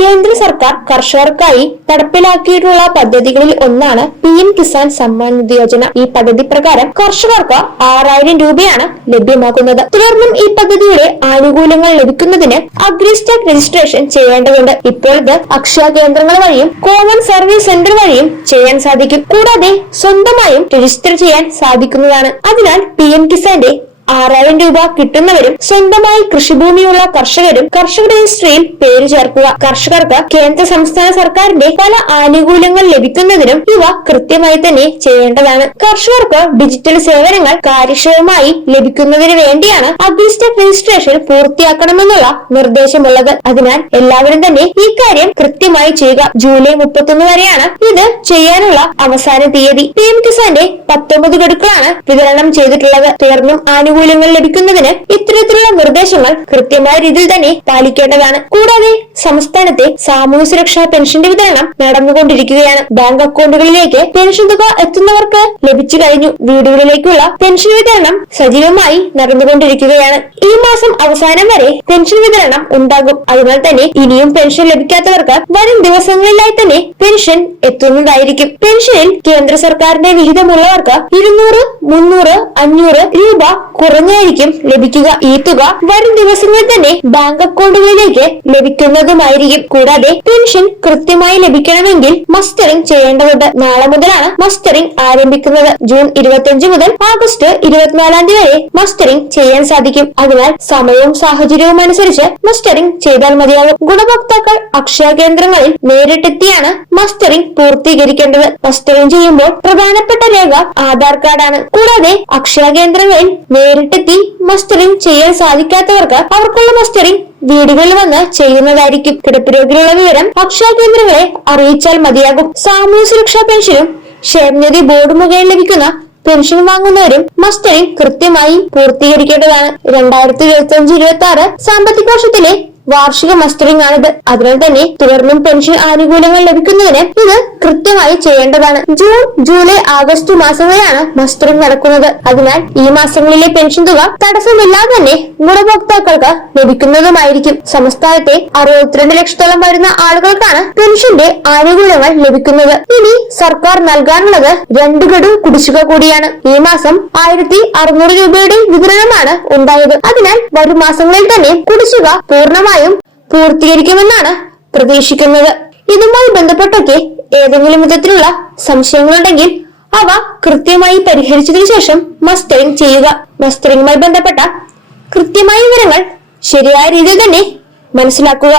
കേന്ദ്ര സർക്കാർ കർഷകർക്കായി നടപ്പിലാക്കിയിട്ടുള്ള പദ്ധതികളിൽ ഒന്നാണ് PM കിസാൻ സമ്മാൻ നിധി യോജന. ഈ പദ്ധതി പ്രകാരം കർഷകർക്ക് 6000 രൂപയാണ് ലഭ്യമാക്കുന്നത്. തുടർന്നും ഈ പദ്ധതിയുടെ ആനുകൂല്യങ്ങൾ ലഭിക്കുന്നതിന് അഗ്രിസ്റ്റാക്ക് രജിസ്ട്രേഷൻ ചെയ്യേണ്ടതുണ്ട്. ഇപ്പോൾ ഇത് അക്ഷയ കേന്ദ്രങ്ങൾ വഴിയും കോമൺ സർവീസ് സെന്റർ വഴിയും ചെയ്യാൻ സാധിക്കും. കൂടാതെ സ്വന്തമായും രജിസ്റ്റർ ചെയ്യാൻ സാധിക്കുന്നതാണ്. അതിനാൽ PM കിസാന്റെ 6000 രൂപ കിട്ടുന്നവരും സ്വന്തമായി കൃഷിഭൂമിയുള്ള കർഷകരും കർഷക രജിസ്ട്രിയിൽ പേര് ചേർക്കുക. കർഷകർക്ക് കേന്ദ്ര സംസ്ഥാന സർക്കാരിന്റെ പല ആനുകൂല്യങ്ങൾ ലഭിക്കുന്നതിനും ഇവ കൃത്യമായി തന്നെ ചെയ്യേണ്ടതാണ്. കർഷകർക്ക് ഡിജിറ്റൽ സേവനങ്ങൾ കാര്യക്ഷമമായി ലഭിക്കുന്നതിന് വേണ്ടിയാണ് അഗ്രിസ്റ്റാക്ക് രജിസ്ട്രേഷൻ പൂർത്തിയാക്കണമെന്നുള്ള നിർദ്ദേശമുള്ളത്. അതിനാൽ എല്ലാവരും തന്നെ ഈ കാര്യം കൃത്യമായി ചെയ്യുക. ജൂലൈ 31 വരെയാണ് ഇത് ചെയ്യാനുള്ള അവസാന തീയതി. PM കിസാന്റെ 19 ഗഡുക്കളാണ് വിതരണം ചെയ്തിട്ടുള്ളത്. തുടർന്നും ആനുകൂല്യങ്ങൾ ലഭിക്കുന്നതിന് ഇത്തരത്തിലുള്ള നിർദ്ദേശങ്ങൾ കൃത്യമായ രീതിയിൽ തന്നെ പാലിക്കേണ്ടതാണ്. കൂടാതെ സംസ്ഥാനത്തെ സാമൂഹ്യ സുരക്ഷാ പെൻഷന്റെ വിതരണം നടന്നുകൊണ്ടിരിക്കുകയാണ്. ബാങ്ക് അക്കൗണ്ടുകളിലേക്ക് പെൻഷൻ തുക എത്തുന്നവർക്ക് ലഭിച്ചു കഴിഞ്ഞു. വീടുകളിലേക്കുള്ള പെൻഷൻ വിതരണം സജീവമായി നടന്നുകൊണ്ടിരിക്കുകയാണ്. ഈ മാസം അവസാനം വരെ പെൻഷൻ വിതരണം ഉണ്ടാകും. അതിനാൽ തന്നെ ഇനിയും പെൻഷൻ ലഭിക്കാത്തവർക്ക് വരും ദിവസങ്ങളിലായി തന്നെ പെൻഷൻ എത്തുന്നതായിരിക്കും. പെൻഷനിൽ കേന്ദ്ര സർക്കാരിന്റെ വിഹിതമുള്ളവർക്ക് 200, 300, 500 രൂപ കുറഞ്ഞായിരിക്കും ലഭിക്കുക. ഈ തുക വരും ദിവസങ്ങളിൽ തന്നെ ബാങ്ക് അക്കൗണ്ടുകളിലേക്ക് ലഭിക്കുന്നതുമായിരിക്കും. കൂടാതെ പെൻഷൻ കൃത്യമായി ലഭിക്കണമെങ്കിൽ മസ്റ്ററിംഗ് ചെയ്യേണ്ടതുണ്ട്. നാളെ മുതലാണ് മസ്റ്ററിംഗ് ആരംഭിക്കുന്നത്. ജൂൺ 25 മുതൽ ആഗസ്റ്റ് 24 വരെ മസ്റ്ററിംഗ് ചെയ്യാൻ സാധിക്കും. അതിനാൽ സമയവും സാഹചര്യവും അനുസരിച്ച് മസ്റ്ററിംഗ് ചെയ്താൽ മതിയാകും. ഗുണഭോക്താക്കൾ അക്ഷയ കേന്ദ്രങ്ങളിൽ നേരിട്ടെത്തിയാണ് മസ്റ്ററിംഗ് പൂർത്തീകരിക്കേണ്ടത്. മസ്റ്ററിംഗ് ചെയ്യുമ്പോൾ പ്രധാനപ്പെട്ട രേഖ ആധാർ കാർഡാണ്. കൂടാതെ അക്ഷയ കേന്ദ്രങ്ങളിൽ നേരിട്ടെത്തി മസ്റ്ററിംഗ് ചെയ്യാൻ സാധിക്കാത്തവർക്ക് അവർക്കുള്ള മസ്റ്ററിംഗ് വീടുകളിൽ വന്ന് ചെയ്യുന്നതായിരിക്കും. കിടപ്പ് രോഗികളുടെ വിവരം അക്ഷയ കേന്ദ്രങ്ങളെ അറിയിച്ചാൽ മതിയാകും. സാമൂഹ്യ സുരക്ഷാ പെൻഷനും ക്ഷേമനിധി ബോർഡ് മുഖേന ലഭിക്കുന്ന പെൻഷൻ വാങ്ങുന്നവരും മസ്റ്ററിംഗ് കൃത്യമായി പൂർത്തീകരിക്കേണ്ടതാണ്. 2025-26 സാമ്പത്തിക വർഷത്തിലെ വാർഷിക മസ്റ്ററിംഗ് ആണിത്. അതിനാൽ തന്നെ തുടർന്നും പെൻഷൻ ആനുകൂല്യങ്ങൾ ലഭിക്കുന്നതിന് ഇത് കൃത്യമായി ചെയ്യേണ്ടതാണ്. ജൂൺ, ജൂലൈ, ആഗസ്റ്റ് മാസങ്ങളിലാണ് മസ്റ്ററിംഗ് നടക്കുന്നത്. അതിനാൽ ഈ മാസങ്ങളിലെ പെൻഷൻ തുക തടസ്സമില്ലാതെ തന്നെ ഗുണഭോക്താക്കൾക്ക് ലഭിക്കുന്നതുമായിരിക്കും. സംസ്ഥാനത്തെ 62 ലക്ഷത്തോളം വരുന്ന ആളുകൾക്കാണ് പെൻഷന്റെ ആനുകൂല്യങ്ങൾ ലഭിക്കുന്നത്. ഇനി സർക്കാർ നൽകാനുള്ളത് 2 ഗഡു കുടിശ്ശിക കൂടിയാണ്. ഈ മാസം 1600 രൂപയുടെ വിതരണമാണ് ഉണ്ടായത്. അതിനാൽ വരും മാസങ്ങളിൽ തന്നെ കുടിശ്ശിക പൂർണ്ണമായി പൂർത്തീകരിക്കുമെന്നാണ് പ്രതീക്ഷിക്കുന്നത്. ഇതുമായി ബന്ധപ്പെട്ടൊക്കെ ഏതെങ്കിലും വിധത്തിലുള്ള സംശയങ്ങളുണ്ടെങ്കിൽ അവ കൃത്യമായി പരിഹരിച്ചതിനു ശേഷം മസ്റ്ററിംഗ് ചെയ്യുക. മസ്റ്ററിംഗുമായി ബന്ധപ്പെട്ട കൃത്യമായ വിവരങ്ങൾ ശരിയായ രീതിയിൽ തന്നെ മനസ്സിലാക്കുക.